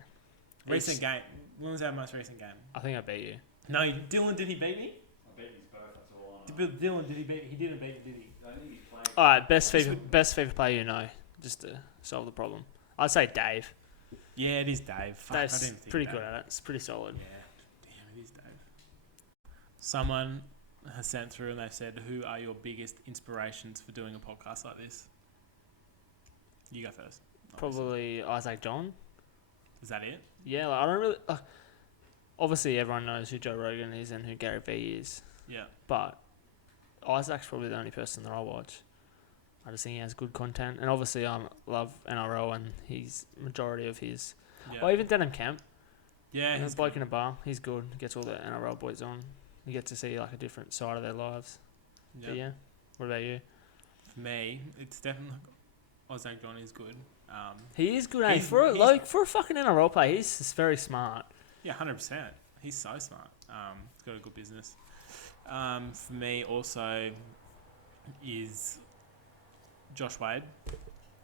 Recent game. When was our most recent game? I think I beat you. No, Dylan. Did he beat me? I bet he's both. That's all I know. Dylan, did he beat? He didn't beat me, did he? I don't think he's played. All right, best FIFA player you know, just to solve the problem. I'd say Dave. Yeah, it is Dave. Fuck, I Dave's didn't think pretty that. good at it. It's pretty solid. Yeah, damn, it is Dave. Someone has sent through and they've said, "Who are your biggest inspirations for doing a podcast like this?" You go first. Probably Isaac John. Is that it? Yeah, like, I don't really. Obviously, everyone knows who Joe Rogan is and who Gary Vee is, Yeah. but Isaac's probably the only person that I watch. I just think he has good content, and obviously I love NRL, and he's majority of his. Yeah. Well, even Denham Camp. Yeah. He's bloke in a bar. He's good. Gets all the NRL boys on. You get to see like a different side of their lives. But yeah. What about you? For me, it's definitely Isaac John is good. He is good, eh? He's- For he's- a fucking NRL player, he's just very smart. Yeah, 100%. He's so smart. He's got a good business. For me, also is Josh Wade.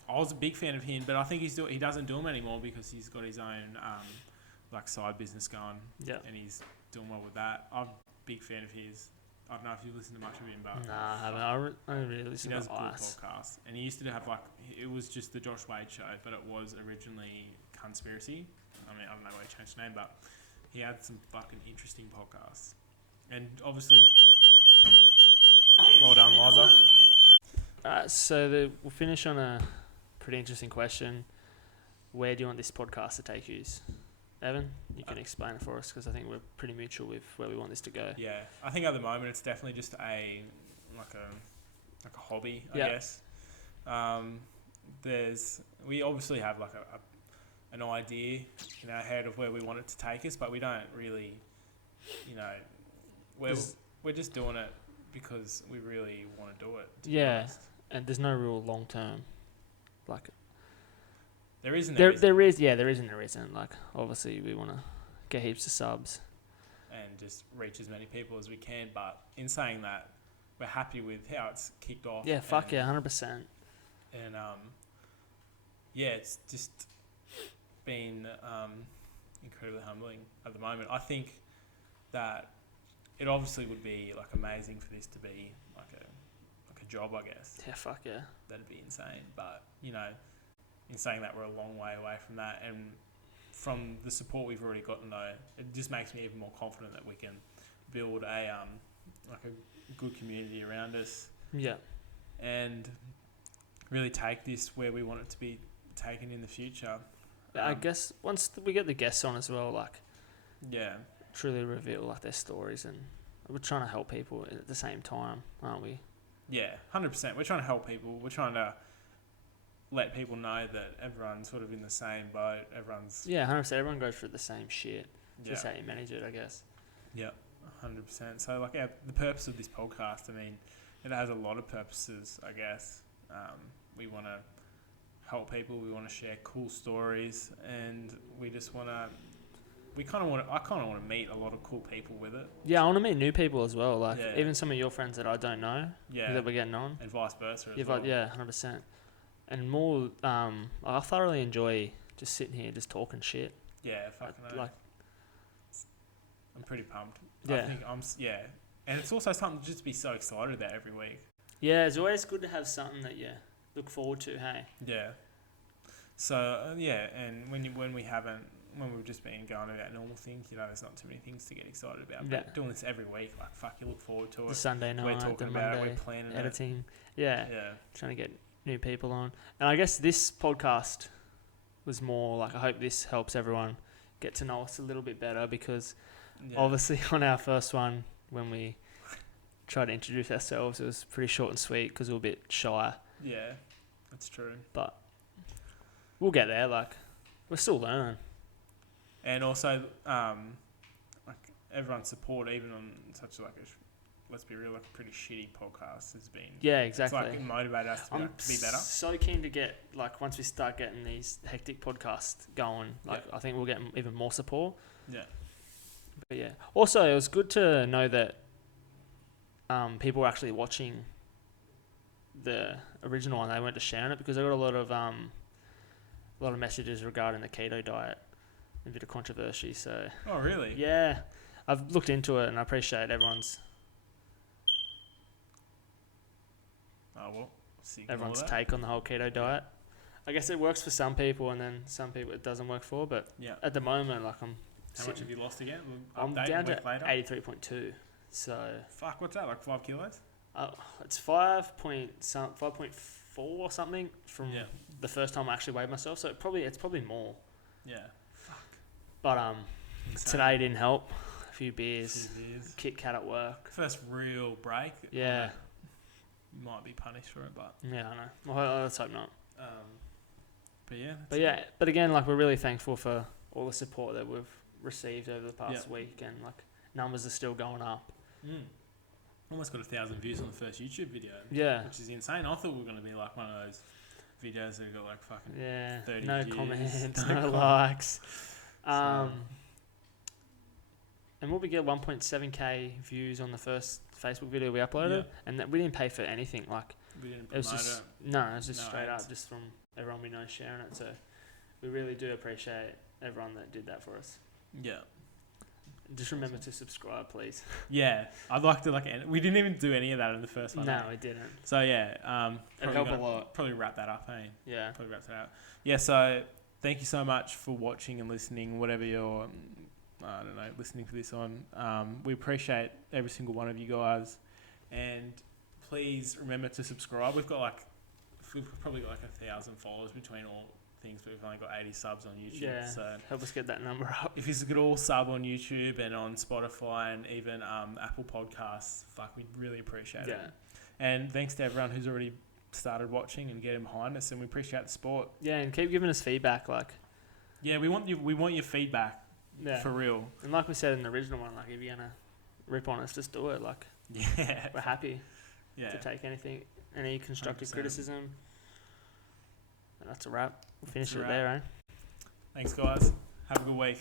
I was a big fan of him, but I think he doesn't do them anymore because he's got his own like side business going. Yeah. And he's doing well with that. I'm a big fan of his. I don't know if you listen to much of him, but Nah, I haven't. I don't really he listen does to a good Ice. podcast. And he used to have like, it was just the Josh Wade show, but it was originally Conspiracy. I mean, I don't know why he changed the name, but he had some fucking interesting podcasts. And obviously, Well done, Liza. We'll finish on a pretty interesting question. Where do you want this podcast to take you? Evan, you can explain it for us because I think we're pretty mutual with where we want this to go. Yeah, I think at the moment it's definitely just a hobby, I Yeah. guess. We obviously have like an idea in our head of where we want it to take us, but we don't really, we're just doing it because we really want to do it. To be honest. And there's no real long term, like there isn't. there isn't. Like obviously we want to get heaps of subs and just reach as many people as we can. But in saying that, we're happy with how it's kicked off. Yeah, 100%. And it's just been incredibly humbling at the moment. I think that it obviously would be like amazing for this to be like a job, I guess. Yeah. That'd be insane. But in saying that, we're a long way away from that, and from the support we've already gotten, though, it just makes me even more confident that we can build a good community around us. Yeah. And really take this where we want it to be taken in the future. I guess once we get the guests on as well, like Yeah. truly reveal like their stories, and we're trying to help people at the same time, aren't we? Yeah, 100%. We're trying to help people. We're trying to let people know that everyone's sort of in the same boat. Everyone's... Yeah, 100%. Everyone goes through the same shit. Yeah. Just how you manage it, I guess. Yeah, 100%. So, like, the purpose of this podcast, I mean, it has a lot of purposes, I guess. We want to help people. We want to share cool stories, and we just want to... I kind of want to meet a lot of cool people with it. Yeah, I want to meet new people as well. Like Yeah. even some of your friends that I don't know that we're getting on. And vice versa as Yeah, well. yeah, 100%. And more, I thoroughly enjoy just sitting here, just talking shit. Yeah, fucking Like, I'm pretty pumped. Yeah. I think and it's also something just to be so excited about every week. yeah, it's always good to have something that you look forward to. Hey. Yeah. So and when we've just been going about normal things, there's not too many things to get excited about. Yeah. But doing this every week, like fuck, you look forward to it. The Sunday night, We're the talking about Monday it. We're planning editing. Yeah. it. Yeah. Trying to get new people on. And I guess this podcast was more like, I hope this helps everyone get to know us a little bit better, because obviously on our first one, when we tried to introduce ourselves, it was pretty short and sweet because we were a bit shy. Yeah, that's true. But we'll get there. Like, we're still learning. And also, like everyone's support, even on such let's be real, like a pretty shitty podcast has been. Yeah, exactly. It's like motivated us to be better. So keen to get, like, once we start getting these hectic podcasts going, like, I think we'll get even more support. Yeah. But yeah. Also, it was good to know that people were actually watching the original one. They weren't just sharing it, because I got a lot of messages regarding the keto diet. A bit of controversy, so... Oh, really? Yeah. I've looked into it, and I appreciate everyone's take on the whole keto diet. I guess it works for some people, and then some people it doesn't work for, but at the moment, like, How much have you lost again? I'm down to 83.2, so... Fuck, what's that, like 5 kilos? It's 5.4 or something from the first time I actually weighed myself, so it's probably more. Yeah. But today didn't help. A few beers. Kit Kat at work. First real break. Yeah. You might be punished for it, but... Yeah, I know. Well, let's hope not. But again, like, we're really thankful for all the support that we've received over the past week, and like, numbers are still going up. Almost got 1,000 views on the first YouTube video. Yeah. Which is insane. I thought we were going to be like one of those videos that got like fucking 30 no views. comments, no likes. And we'll get 1.7k views on the first Facebook video we uploaded, and that we didn't pay for anything. Like, we didn't it was promote just it. no, it was just No straight ads. up, just from everyone we know sharing it. So we really do appreciate everyone that did that for us. Yeah. Just remember to subscribe, please. Yeah, I'd like to we didn't even do any of that in the first one. No, we didn't. So yeah, It helped a lot. Probably wrap that up, hey? Yeah. Probably wraps it out. Yeah, so thank you so much for watching and listening, whatever you're, listening for this on. We appreciate every single one of you guys. And please remember to subscribe. We've probably got like 1,000 followers between all things, but we've only got 80 subs on YouTube. Yeah, So help us get that number up. if you could all sub on YouTube and on Spotify and even Apple Podcasts, we'd really appreciate it. And thanks to everyone who's already started watching and getting behind us, and we appreciate the support. Yeah, and keep giving us feedback. We want your feedback for real. And like we said in the original one, if you're gonna rip on us, just do it. We're happy to take any constructive 100%. criticism. And that's a wrap. We'll finish it there, eh? Thanks, guys. Have a good week.